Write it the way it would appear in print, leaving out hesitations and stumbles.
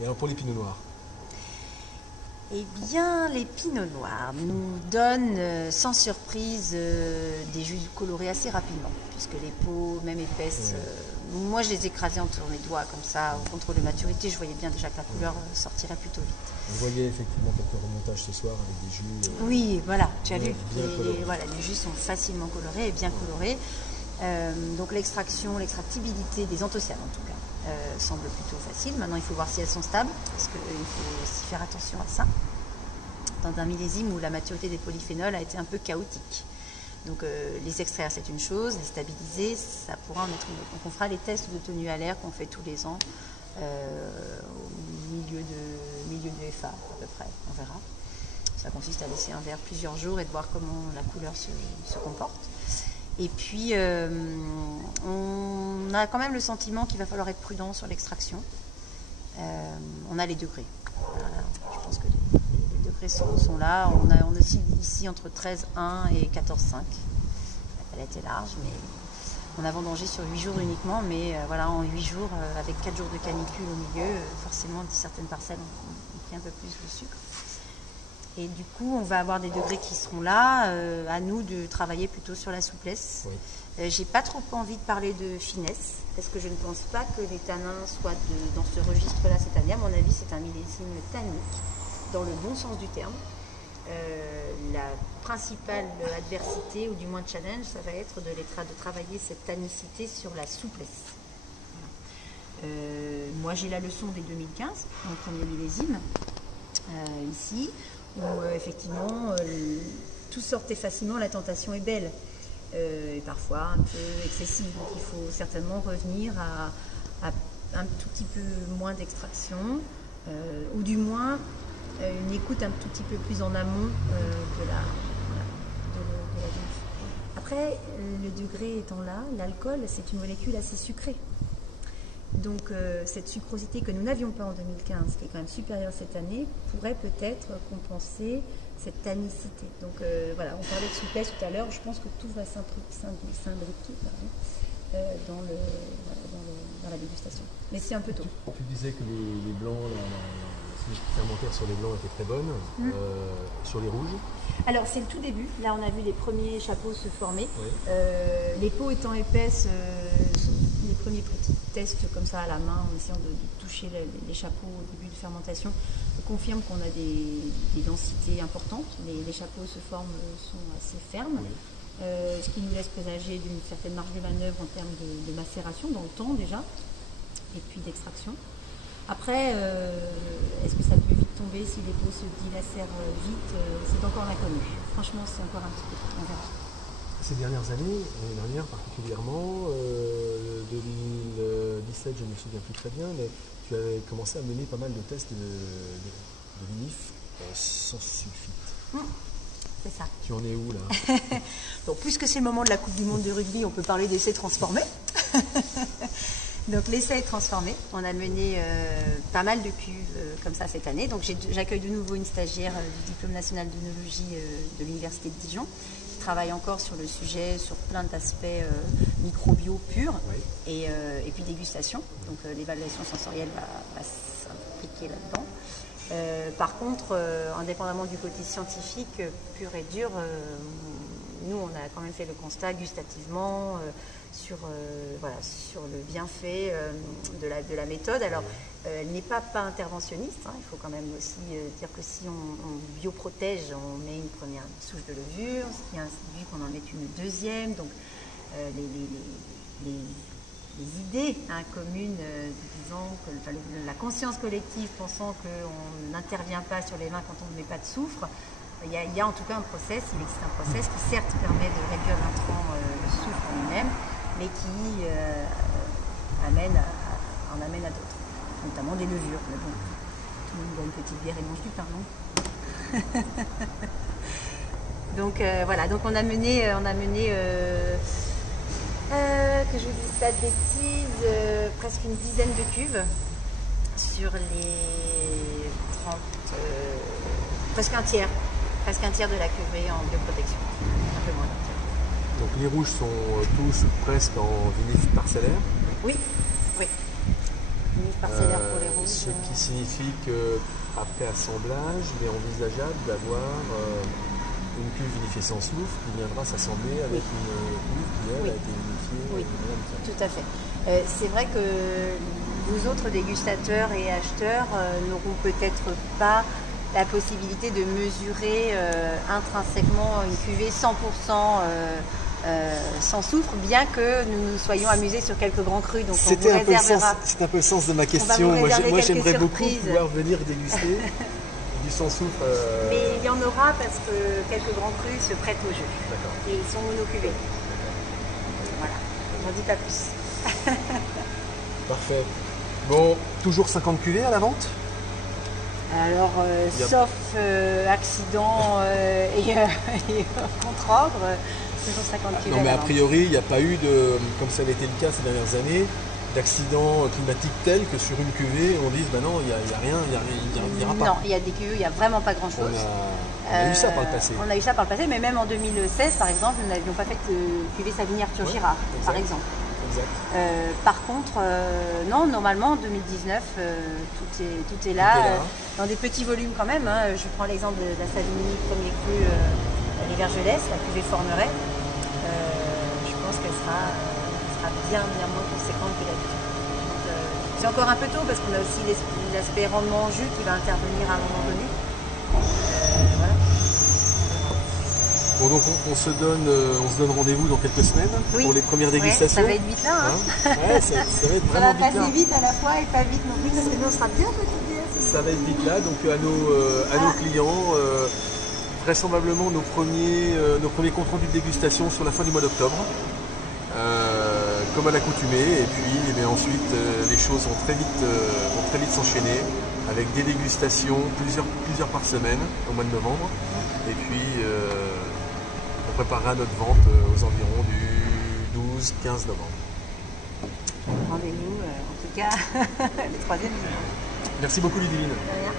Et alors pour les pinots noirs? Eh bien, les pinots noirs nous donnent, sans surprise, des jus colorés assez rapidement, puisque les peaux, même épaisses, moi je les écrasais entre mes doigts comme ça, au contrôle de maturité, je voyais bien déjà que la couleur sortirait plutôt vite. On voyait effectivement quelques remontages ce soir avec des jus. Oui, voilà, tu as vu, Voilà, les jus sont facilement colorés et bien colorés. Donc l'extractibilité des anthocyanes en tout cas, semble plutôt facile. Maintenant, il faut voir si elles sont stables, parce qu'il faut aussi faire attention à ça. Dans un millésime où la maturité des polyphénols a été un peu chaotique. Donc les extraire, c'est une chose, les stabiliser, ça pourra en être une autre. Donc on fera les tests de tenue à l'air qu'on fait tous les ans, au milieu de FA à peu près, on verra. Ça consiste à laisser un verre plusieurs jours et de voir comment la couleur se comporte. Et puis, on a quand même le sentiment qu'il va falloir être prudent sur l'extraction. On a les degrés. Je pense que les degrés sont là. On oscille ici entre 13,1 et 14,5. La palette est large, mais on a vendangé sur 8 jours uniquement. Mais voilà, en 8 jours, avec 4 jours de canicule au milieu, forcément, certaines parcelles ont pris un peu plus de sucre. Et du coup, on va avoir des degrés qui seront là. À nous de travailler plutôt sur la souplesse. Oui. J'ai pas trop envie de parler de finesse, parce que je ne pense pas que les tanins soient dans ce registre-là cette année. À mon avis, c'est un millésime tannique, dans le bon sens du terme. La principale adversité, ou du moins challenge, ça va être de travailler cette tannicité sur la souplesse. Voilà. Moi, j'ai la leçon des 2015, mon premier millésime, ici. Où effectivement tout sortait facilement, la tentation est belle et parfois un peu excessive. Donc il faut certainement revenir à un tout petit peu moins d'extraction ou du moins une écoute un tout petit peu plus en amont de la vue. Après, le degré étant là, l'alcool c'est une molécule assez sucrée. Donc cette sucrosité que nous n'avions pas en 2015, qui est quand même supérieure cette année, pourrait peut-être compenser cette tannicité. Donc voilà, on parlait de souplesse tout à l'heure, je pense que tout va s'imbriquer dans la dégustation. Mais c'est un peu tôt. Tu disais que les blancs, la signification fermentaire sur les blancs était très bonne, sur les rouges? Alors c'est le tout début, là on a vu les premiers chapeaux se former. Oui. Les peaux étant épaisses, les premiers petits tests comme ça à la main en essayant de toucher les chapeaux au début de fermentation confirment qu'on a des densités importantes. Les chapeaux se forment, sont assez fermes, oui. Ce qui nous laisse présager d'une certaine marge de manœuvre en termes de macération dans le temps déjà, et puis d'extraction. Après, est-ce que ça peut vite tomber si les peaux se dilacèrent vite? C'est encore l'inconnu. Franchement, c'est encore un petit peu. On verra. Ces dernières années, l'année dernière particulièrement, 2017, je ne me souviens plus très bien, mais tu avais commencé à mener pas mal de tests de vinif sans sulfite. C'est ça. Tu en es où là? Donc, puisque c'est le moment de la Coupe du Monde de rugby, on peut parler d'essais transformés. Donc l'essai est transformé. On a mené pas mal de cuves comme ça cette année. Donc j'accueille de nouveau une stagiaire du diplôme national d'œnologie de l'université de Dijon, qui travaille encore sur le sujet, sur plein d'aspects microbio purs, oui. Et puis dégustation. Donc l'évaluation sensorielle va s'impliquer là-dedans. Par contre, indépendamment du côté scientifique pur et dur, nous on a quand même fait le constat gustativement sur le bienfait de la méthode. Alors, elle n'est pas interventionniste, hein. Il faut quand même aussi dire que si on bioprotège, on met une première souche de levure, ce qui induit qu'on en mette une deuxième. Donc, les idées communes disant que la conscience collective pensant qu'on n'intervient pas sur les vins quand on ne met pas de soufre, il y a en tout cas un process, il existe un process qui certes permet de réduire l'intrant le soufre en lui-même, mais qui en amène à d'autres, notamment des levures. Mais bon, tout le monde boit une petite bière et mange du pain, non? Donc voilà, donc on a mené que je vous dise pas de bêtises, presque une dizaine de cuves sur les 30, presque un tiers de la cuvée en bioprotection, un peu moins d'un tiers. Donc les rouges sont tous presque en vinif parcellaire? Oui. Vinif parcellaire pour les rouges. Ce qui signifie qu'après assemblage, il est envisageable d'avoir une cuve vinifiée sans soufre qui viendra s'assembler avec une cuve qui, elle, a été vinifiée. Oui, tout à fait. C'est vrai que vous autres dégustateurs et acheteurs n'auront peut-être pas la possibilité de mesurer intrinsèquement une cuvée 100% sans soufre, bien que nous nous soyons amusés sur quelques grands crus. Donc c'était un peu le sens de ma question. Moi j'aimerais beaucoup pouvoir venir déguster du sans soufre. Mais il y en aura parce que quelques grands crus se prêtent au jeu. D'accord. Et ils sont monocuvés. Voilà, je n'en dis pas plus. Parfait. Bon, toujours 50 cuvées à la vente? Alors, sauf accident et contre-ordre, toujours 50 kg. Non, mais a priori, il n'y a pas eu comme ça avait été le cas ces dernières années, d'accidents climatiques tels que sur une cuvée, on dise, ben non, il n'y a rien, il n'y aura pas. Non, il y a des cuvées, il n'y a vraiment pas grand-chose. On a eu ça par le passé. On a eu ça par le passé, mais même en 2016, par exemple, nous n'avions pas fait de cuvée Savigny Arthur Girard, par exemple. Exact. Par contre, non, normalement en 2019, tout est là, dans des petits volumes quand même. Hein. Je prends l'exemple de la Savigny premier cru les Vergelès, la cuvée Forneret. Je pense qu'elle sera bien moins conséquente que d'habitude. C'est encore un peu tôt parce qu'on a aussi l'aspect rendement en jus qui va intervenir à un moment donné. Voilà. Bon, donc on se donne rendez-vous dans quelques semaines pour les premières dégustations. Ça va être vite là. Hein. Ouais, ça va être vraiment vite là. Ça va passer vite à la fois et pas vite non plus parce que nous on sera bien fatigués. Ça va être vite là, donc à nos clients, vraisemblablement nos premiers comptes rendus de dégustation sur la fin du mois d'octobre, comme à l'accoutumée. Et puis ensuite les choses vont très vite s'enchaîner avec des dégustations, plusieurs par semaine au mois de novembre. Et puis on préparera notre vente aux environs du 12-15 novembre. Rendez-vous en tout cas le 3e. Merci beaucoup Ludivine. De rien.